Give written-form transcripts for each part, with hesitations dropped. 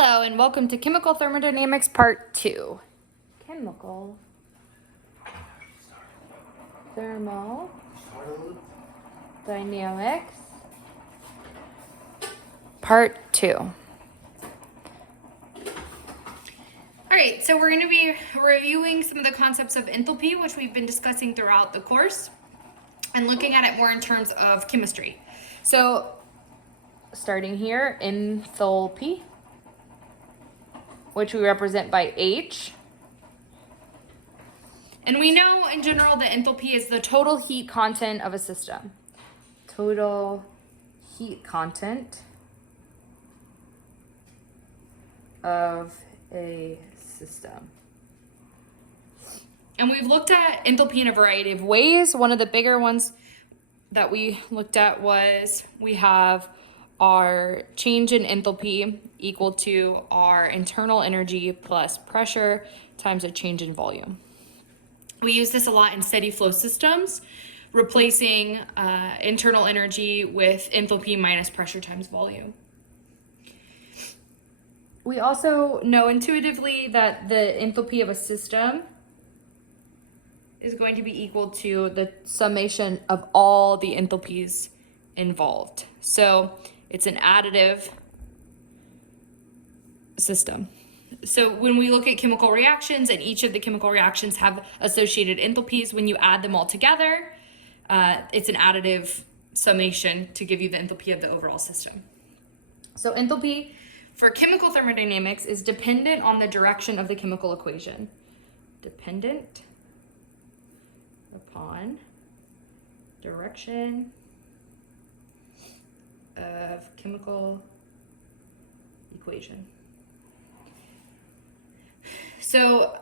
Hello and welcome to Chemical Thermodynamics Part 2. Chemical Thermodynamics Part 2. Alright, so we're going to be reviewing some of the concepts of enthalpy, which we've been discussing throughout the course, and looking at it more in terms of chemistry. So, starting here, enthalpy, which we represent by H. And we know in general that enthalpy is the total heat content of a system. Total heat content of a system. And we've looked at enthalpy in a variety of ways. One of the bigger ones that we looked at was we have our change in enthalpy equal to our internal energy plus pressure times a change in volume. We use this a lot in steady flow systems, replacing internal energy with enthalpy minus pressure times volume. We also know intuitively that the enthalpy of a system is going to be equal to the summation of all the enthalpies involved. So it's an additive system. So when we look at chemical reactions, and each of the chemical reactions have associated enthalpies, when you add them all together, it's an additive summation to give you the enthalpy of the overall system. So enthalpy for chemical thermodynamics is dependent on the direction of the chemical equation. Dependent upon direction of chemical equation. So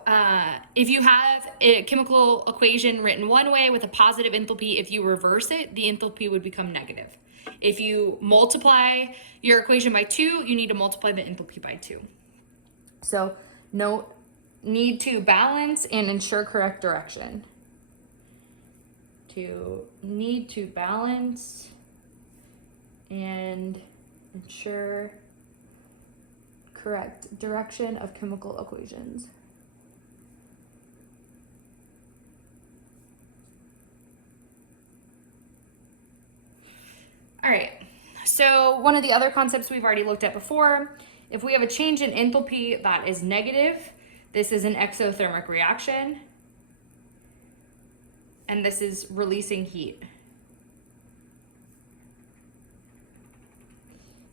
if you have a chemical equation written one way with a positive enthalpy, if you reverse it, the enthalpy would become negative. If you multiply your equation by 2, you need to multiply the enthalpy by 2. So note, need to balance and ensure correct direction. Need to balance and ensure correct direction of chemical equations. All right, so one of the other concepts we've already looked at before, if we have a change in enthalpy that is negative, this is an exothermic reaction, and this is releasing heat.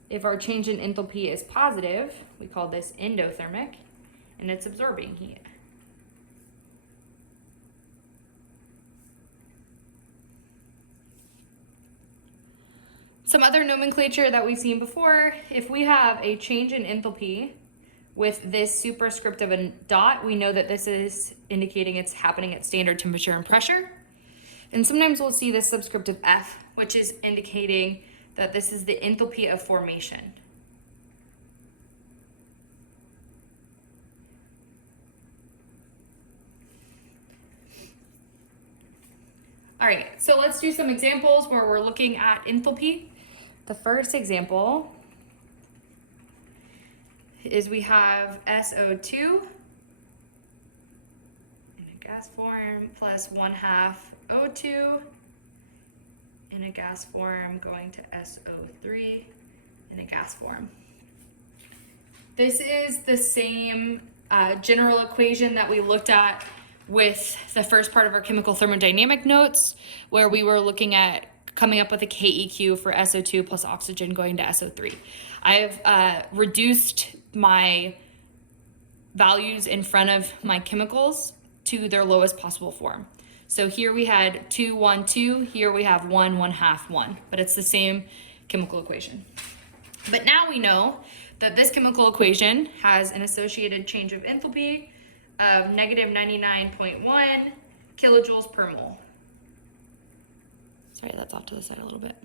If our change in enthalpy is positive, we call this endothermic, and it's absorbing heat. Some other nomenclature that we've seen before, if we have a change in enthalpy with this superscript of a dot, we know that this is indicating it's happening at standard temperature and pressure. And sometimes we'll see this subscript of F, which is indicating that this is the enthalpy of formation. All right, so let's do some examples where we're looking at enthalpy. The first example is we have SO2 in a gas form plus 1/2 O2 in a gas form going to SO3 in a gas form. This is the same general equation that we looked at with the first part of our chemical thermodynamic notes, where we were looking at coming up with a KEQ for SO2 plus oxygen going to SO3. I've reduced my values in front of my chemicals to their lowest possible form. So here we had 2, 1, 2. Here we have 1, 1/2, 1. But it's the same chemical equation. But now we know that this chemical equation has an associated change of enthalpy of negative 99.1 kilojoules per mole. Sorry, that's off to the side a little bit.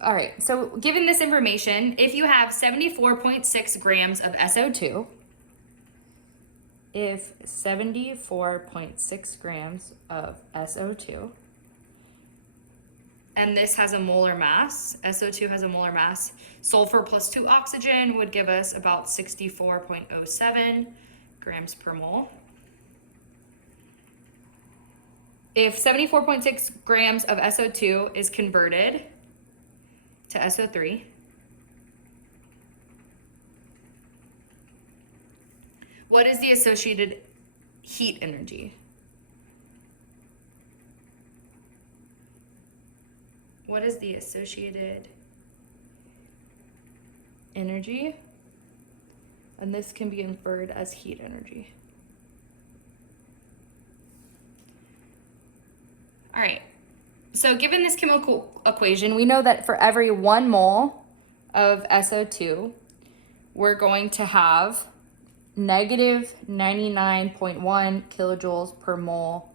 All right, so given this information, if you have 74.6 grams of SO2, if 74.6 grams of SO2 and this has a molar mass. SO2 has a molar mass. Sulfur plus 2 oxygen would give us about 64.07 grams per mole. If 74.6 grams of SO2 is converted to SO3, what is the associated heat energy? What is the associated energy? And this can be inferred as heat energy. All right, so given this chemical equation, we know that for every 1 mole of SO2, we're going to have negative 99.1 kilojoules per mole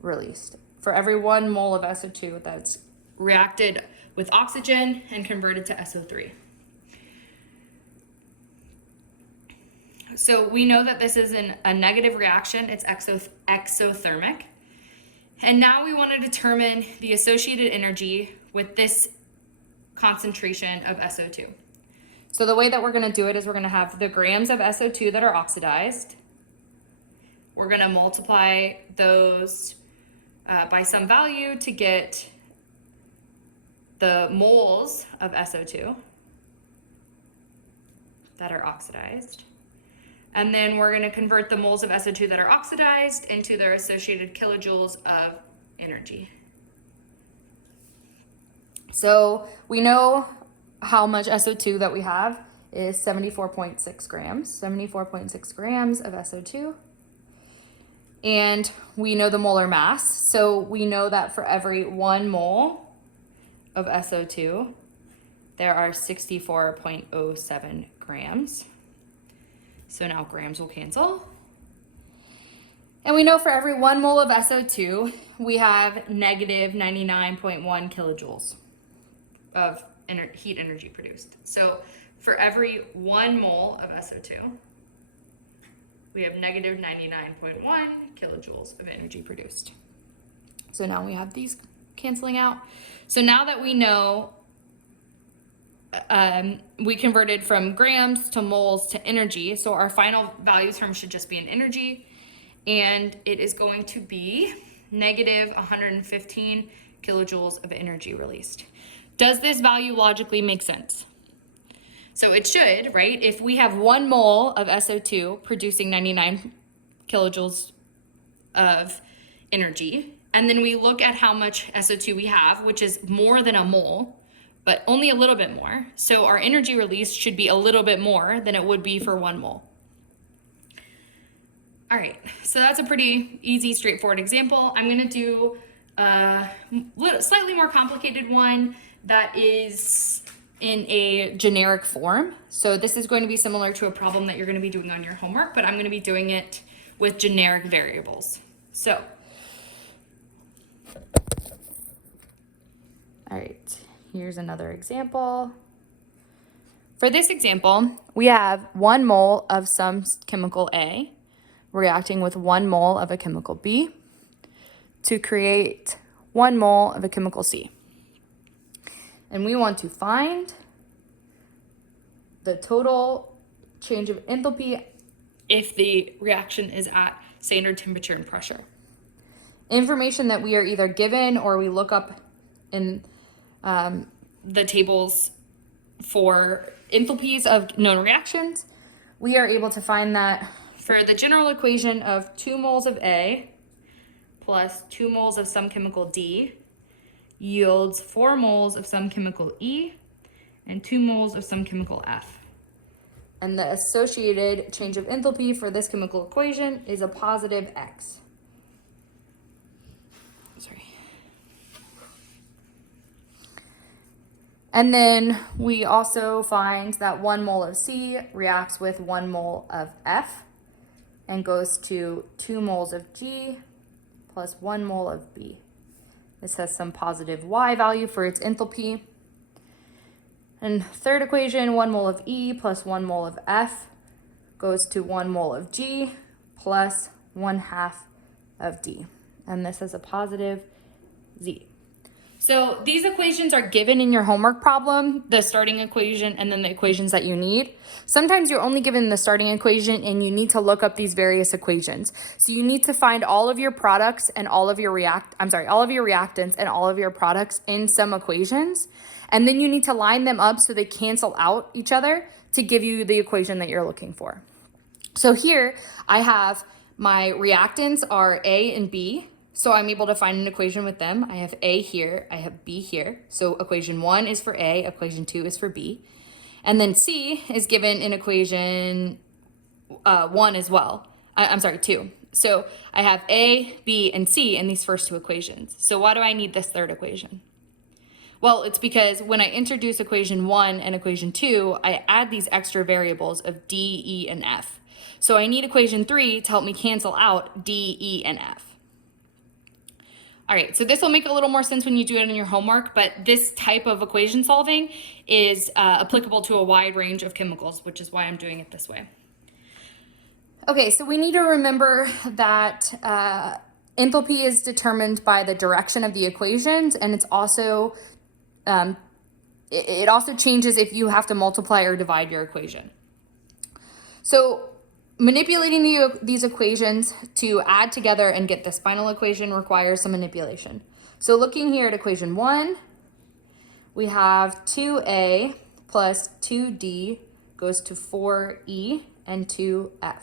released. For every 1 mole of SO2 that's reacted with oxygen and converted to SO3. So we know that this is a negative reaction, it's exothermic. And now we want to determine the associated energy with this concentration of SO2. So the way that we're going to do it is we're going to have the grams of SO2 that are oxidized. We're going to multiply those by some value to get the moles of SO2 that are oxidized. And then we're going to convert the moles of SO2 that are oxidized into their associated kilojoules of energy. So we know how much SO2 that we have is 74.6 grams. 74.6 grams of SO2. And we know the molar mass. So we know that for every 1 mole of SO2, there are 64.07 grams. So now grams will cancel. And we know for every 1 mole of SO2, we have negative 99.1 kilojoules of heat energy produced. So for every 1 mole of SO2, we have negative 99.1 kilojoules of energy produced. So now we have these canceling out. So now that we know we converted from grams to moles to energy. So our final values from should just be in energy. And it is going to be negative 115 kilojoules of energy released. Does this value logically make sense? So it should, right? If we have 1 mole of SO2 producing 99 kilojoules of energy, and then we look at how much SO2 we have, which is more than a mole, but only a little bit more. So our energy release should be a little bit more than it would be for 1 mole. All right, so that's a pretty easy, straightforward example. I'm gonna do a slightly more complicated one that is in a generic form. So this is going to be similar to a problem that you're gonna be doing on your homework, but I'm gonna be doing it with generic variables. So, all right. Here's another example. For this example, we have 1 mole of some chemical A reacting with 1 mole of a chemical B to create 1 mole of a chemical C. And we want to find the total change of enthalpy if the reaction is at standard temperature and pressure. Information that we are either given or we look up in the tables for enthalpies of known reactions, we are able to find that for the general equation of 2 moles of A plus 2 moles of some chemical D yields 4 moles of some chemical E and 2 moles of some chemical F. And the associated change of enthalpy for this chemical equation is a positive X. And then we also find that 1 mole of C reacts with 1 mole of F and goes to 2 moles of G plus 1 mole of B. This has some positive Y value for its enthalpy. And third equation, 1 mole of E plus 1 mole of F goes to 1 mole of G plus 1/2 of D. And this has a positive Z. So these equations are given in your homework problem, the starting equation and then the equations that you need. Sometimes you're only given the starting equation and you need to look up these various equations. So you need to find all of your products and all of your all of your reactants and all of your products in some equations. And then you need to line them up so they cancel out each other to give you the equation that you're looking for. So here I have my reactants are A and B. So I'm able to find an equation with them. I have A here, I have B here. So equation 1 is for A, equation 2 is for B. And then C is given in equation 1 as well. I'm sorry, 2. So I have A, B, and C in these first two equations. So why do I need this third equation? Well, it's because when I introduce equation 1 and equation 2, I add these extra variables of D, E, and F. So I need equation 3 to help me cancel out D, E, and F. All right, so this will make a little more sense when you do it in your homework, but this type of equation solving is applicable to a wide range of chemicals, which is why I'm doing it this way. Okay, so we need to remember that enthalpy is determined by the direction of the equations, and it's also it also changes if you have to multiply or divide your equation. So manipulating these equations to add together and get this final equation requires some manipulation. So looking here at equation 1, we have 2a plus 2d goes to 4e and 2f.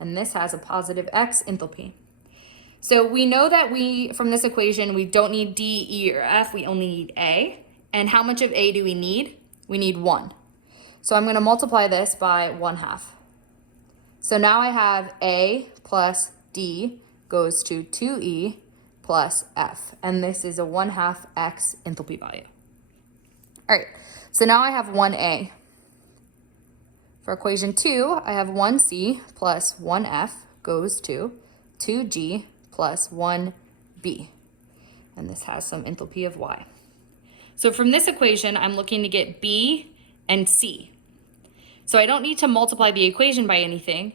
And this has a positive x enthalpy. So we know that from this equation, we don't need D, E, or F, we only need A. And how much of A do we need? We need 1. So I'm going to multiply this by 1/2. So now I have A plus D goes to 2E plus F. And this is a 1/2 X enthalpy value. All right, so now I have 1A. For equation 2, I have 1C plus 1F goes to 2G plus 1B. And this has some enthalpy of Y. So from this equation, I'm looking to get B and C. So I don't need to multiply the equation by anything,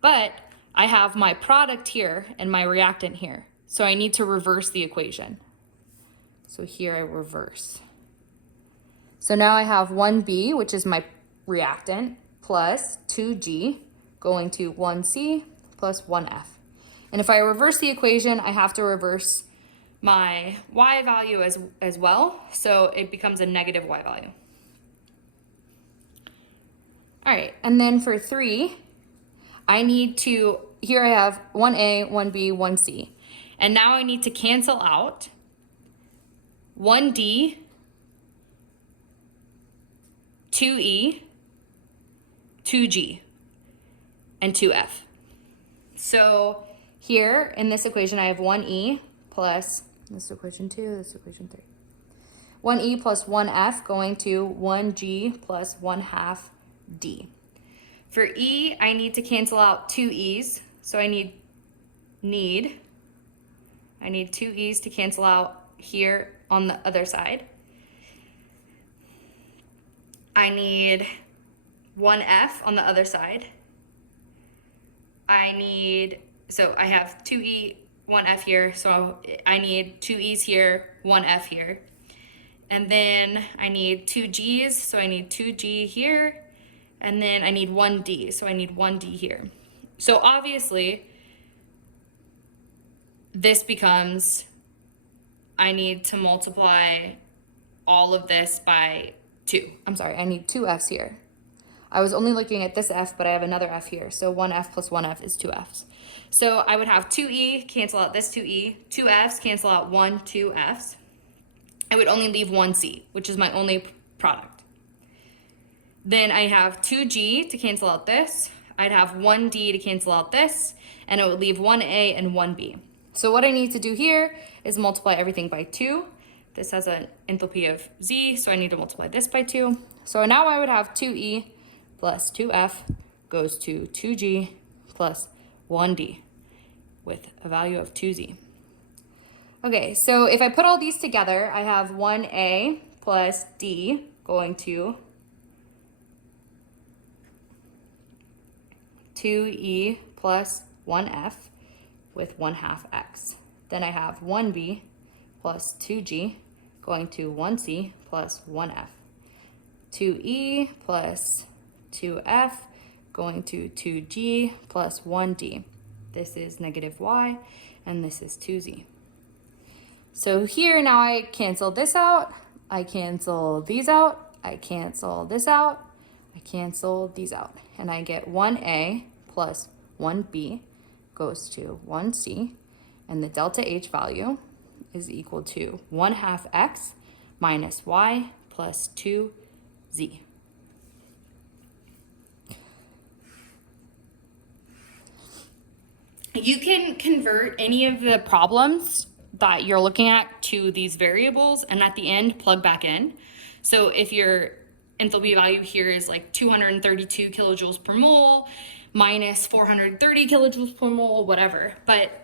but I have my product here and my reactant here. So I need to reverse the equation. So here I reverse. So now I have 1B, which is my reactant, plus 2G going to 1C plus 1F. And if I reverse the equation, I have to reverse my Y value as well. So it becomes a negative Y value. All right, and then for 3, I need to, here I have 1A, 1B, 1C. And now I need to cancel out 1D, 2E, 2G, and 2F. So here in this equation, I have 1E plus, this is equation 2, this is equation 3. 1E plus 1F going to 1G plus 1/2 D. For E, I need to cancel out 2 E's. So I need 2 E's to cancel out here on the other side. I need 1F on the other side. So I have 2E, 1F here. So I need 2 E's here, 1F here. And then I need 2 G's. So I need 2G here. And then I need 1D, so I need 1D here. So obviously, this becomes, I need to multiply all of this by 2. I'm sorry, I need 2 F's here. I was only looking at this F, but I have another F here. So 1F plus 1F is 2 F's. So I would have 2E cancel out this 2E, 2 F's cancel out 2 F's. I would only leave 1C, which is my only product. Then I have 2G to cancel out this. I'd have 1D to cancel out this, and it would leave 1A and 1B. So what I need to do here is multiply everything by 2. This has an enthalpy of Z, so I need to multiply this by 2. So now I would have 2E plus 2F goes to 2G plus 1D with a value of 2Z. Okay, so if I put all these together, I have 1A plus D going to 2E plus 1F with 1/2 X. Then I have 1B plus 2G going to 1C plus 1F. 2E plus 2F going to 2G plus 1D. This is negative Y, and this is 2Z. So here now I cancel this out, I cancel these out, I cancel this out, I cancel these out, and I get 1A plus 1B goes to 1C, and the delta H value is equal to 1/2 X minus Y plus 2Z. You can convert any of the problems that you're looking at to these variables, and at the end plug back in. So if your enthalpy value here is like 232 kilojoules per mole minus 430 kilojoules per mole, whatever. But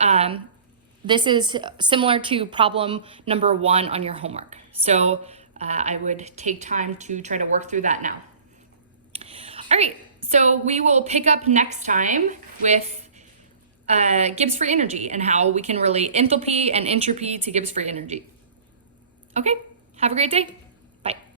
this is similar to problem number 1 on your homework. So I would take time to try to work through that now. All right, so we will pick up next time with Gibbs free energy and how we can relate enthalpy and entropy to Gibbs free energy. Okay, have a great day.